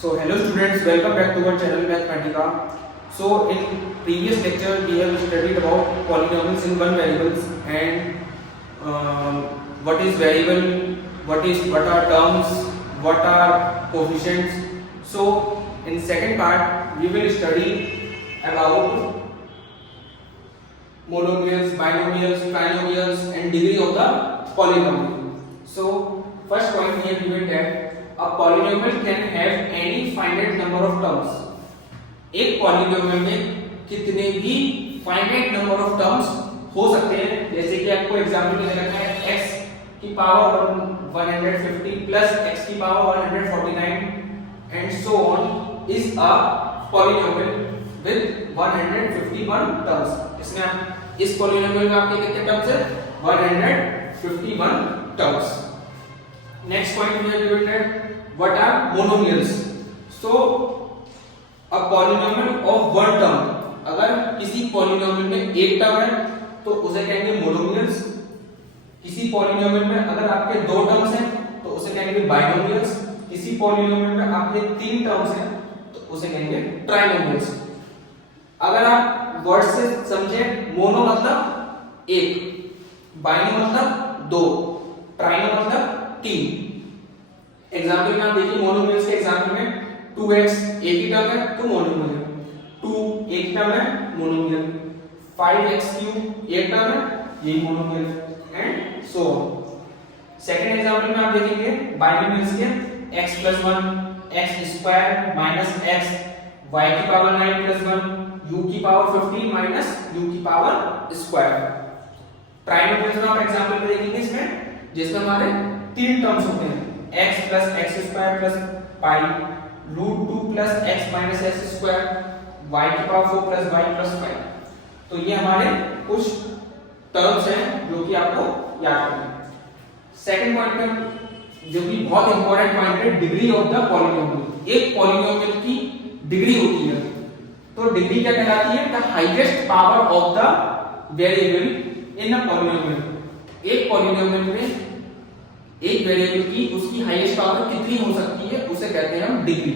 So hello students, welcome back to our channel Mathematica. So in previous lecture we have studied about polynomials in one variables and what is variable, what are terms, what are coefficients. So in second part we will study about monomials, binomials, trinomials and degree of the polynomial. So first point here given that a polynomial can have any finite number of terms. एक polynomial में कितने भी finite number of terms हो सकते हैं, जैसे कि आपको एग्जांपल में रखा है x की पावर 150 प्लस x की power 149 and so on is a polynomial with 151 terms. इसमें आप इस पॉलिनोमियल में आपके कितने टर्म्स है? 151 terms. Next point we have given that what are monomials. So a polynomial of one term. अगर किसी polynomial में एक टर्म है तो उसे कहेंगे monomials. किसी polynomial में अगर आपके दो टर्म्स हैं तो उसे कहेंगे binomials. किसी polynomial में आपके तीन टर्म्स हैं तो उसे कहेंगे trinomials. अगर आप वर्ड से समझे, मोनो मतलब एक, बाइनो मतलब दो, ट्राइनो मतलब तीन. एग्जाम्पल में आप देखिए मोनोमियल्स के एग्जाम्पल में 2x एक ही टर्म है तो मोनोमियल, 2 एक टर्म है मोनोमियल, 5x³ एक टर्म है यही monomial and so on. Second example में आप देखेंगे बाइनोमियल्स के x + 1 x² minus x, y की पावर 9 + 1 u की पावर 15 माइनस u की पावर स्क्वायर. ट्राइनोमियल्स में आप एग्जाम्पल में देखेंगे इसमें जिसमें हमारे तीन टर्म्स होते हैं x + x² + पाई, √2 + x - x², y की पावर 4 + y + 5. तो ये हमारे कुछ टर्म्स हैं जो कि आपको याद करना है. सेकंड पॉइंट में जो कि बहुत इंपॉर्टेंट पॉइंट है, डिग्री ऑफ द पॉलिनोमियल. एक पॉलिनोमियल की डिग्री होती है तो डिग्री क्या कहलाती है? The highest power of the variable in a polynomial. एक पॉलिनोमियल में एक वेरिएबल की उसकी हाईएस्ट पावर कितनी हो सकती है उसे कहते हैं हम डिग्री.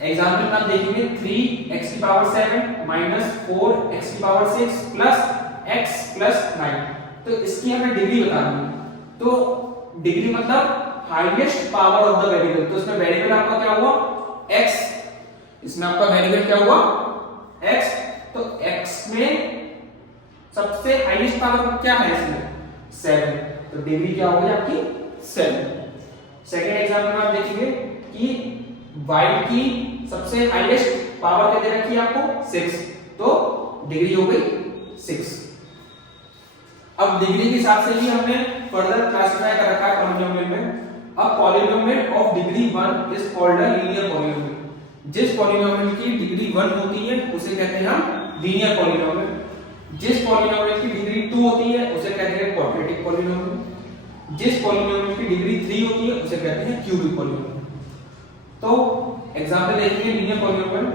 एग्जांपल में आप देखेंगे 3x की पावर 7 माइनस 4x की पावर 6 प्लस x प्लस 9. तो इसकी हमें डिग्री बतानी है. तो डिग्री मतलब highest power of the variable. तो इसमें वेरिएबल आपका क्या हुआ? x. इसमें आपका वेरिएबल क्या हुआ? x. तो x में सबसे हाईएस्ट पावर क्या है? इसमें 7. तो डिग्री क्या होगी आपकी? 7. सेकेंड एग्जाम्पल में आप देखेंगे कि y की सबसे हाईएस्ट पावर क्या दे रखी है आपको? 6. तो डिग्री हो गई 6. अब डिग्री के हिसाब से ही हमने फर्दर क्लासिफाई कर रखा है पॉलिनोमियल में. अब polynomial of degree 1 is called a linear polynomial. जिस पॉलिनोमियल की डिग्री 1 होती है उसे कहते हैं हम लीनियर पॉलिनोमियल. जिस पॉलिनोमियल की डिग्री 2 होती है उसे कहते हैं क्वाड्रेटिक पॉलिनोमियल. जिस पॉलिनोमियल की डिग्री 3 होती है उसे कहते हैं क्यूबिक पॉलिनोमियल. तो एग्जांपल देखिए लीनियर पॉलिनोमियल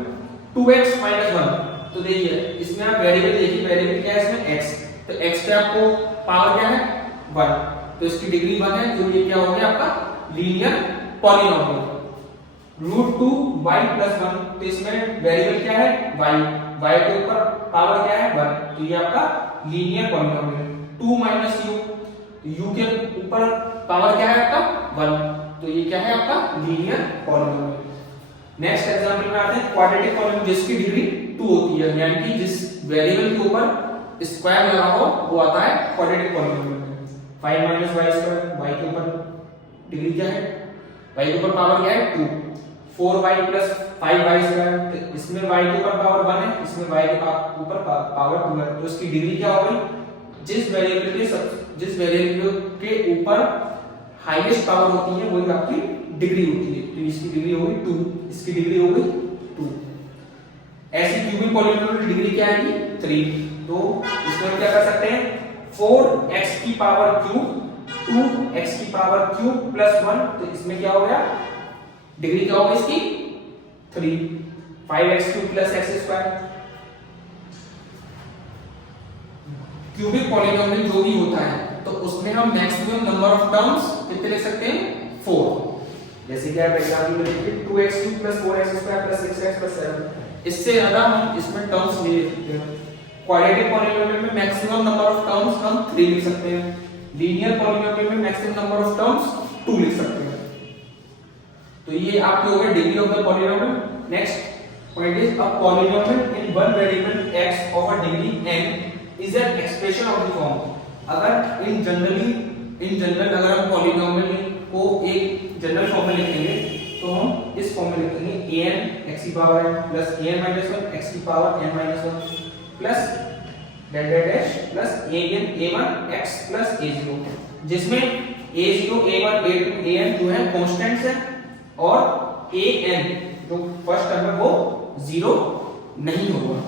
2x - 1. तो देखिए इसमें आप वेरिएबल देखिए, वेरिएबल क्या है इसमें? x. तो x पे आपको पावर क्या है? 1. तो इसकी डिग्री 1 है, तो ये क्या हो गया आपका लीनियर पॉलिनोमियल. √2y + 1. तो इसमें वेरिएबल क्या है? y. y के ऊपर पावर क्या है? 1. तो ये आपका लीनियर पॉलिनोमियल. 2 - u. u के ऊपर पावर क्या है आपका? 1. तो ये क्या है आपका? Linear polynomial. नेक्स्ट एग्जांपल में आते हैं क्वाड्रेटिक पॉलिनोमियल जिसकी डिग्री 2 होती है, यानी कि जिस वेरिएबल के ऊपर स्क्वायर लगा हो वो आता है क्वाड्रेटिक पॉलिनोमियल में. 5 - y², y के ऊपर डिग्री क्या है? y के ऊपर पावर क्या है? 2. 4y + 5y². तो इसमें y के ऊपर पावर 1 है, इसमें y के ऊपर पावर 2 है. तो इसकी डिग्री क्या हो गई? जिस वेरिएबल के ऊपर हाईएस्ट पावर होती है वही आपकी डिग्री होती है. तो इसकी डिग्री होगी 2, इसकी डिग्री होगी 2. ऐसी क्यूबिक पॉलिनोमियल की डिग्री क्या आएगी? 3. तो इसमें क्या कर सकते हैं? 4x की पावर क्यूब 2x की पावर क्यूब प्लस 1. तो इसमें क्या हो गया? डिग्री क्या होगी इसकी? 3. 5x³ plus x². Cubic polynomial जो भी होता है तो उसमें हम मैक्सिमम नंबर ऑफ टर्म्स कितने ले सकते हैं? 4. जैसे कि आप एग्जांपल में देखिए 2x³ + 4x² + 6x + 7, इससे ज्यादा हम इसमें टर्म्स ले सकते हैं। क्वाड्रेटिक पॉलीनोमियल में मैक्सिमम नंबर ऑफ टर्म्स हम 3 लिख सकते हैं, लीनियर पॉलीनोमियल में मैक्सिमम नंबर ऑफ टर्म्स 2 लिख सकते हैं। तो ये आपकी हो गई degree of the polynomial. Next point is a polynomial in one variable x of a degree n is an expression of the form. अगर इन जनरल अगर हम पॉलीनोमियल को एक जनरल फॉर्म में लिखेंगे तो हम इस फॉर्म में लिखेंगे an x की power n plus an minus 1 x की power n minus 1 plus del dash plus an a1 x plus a0, जिसमें a0 a1 a2 an जो है कांस्टेंट्स है और an जो फर्स्ट टर्म है वो 0 नहीं होगा।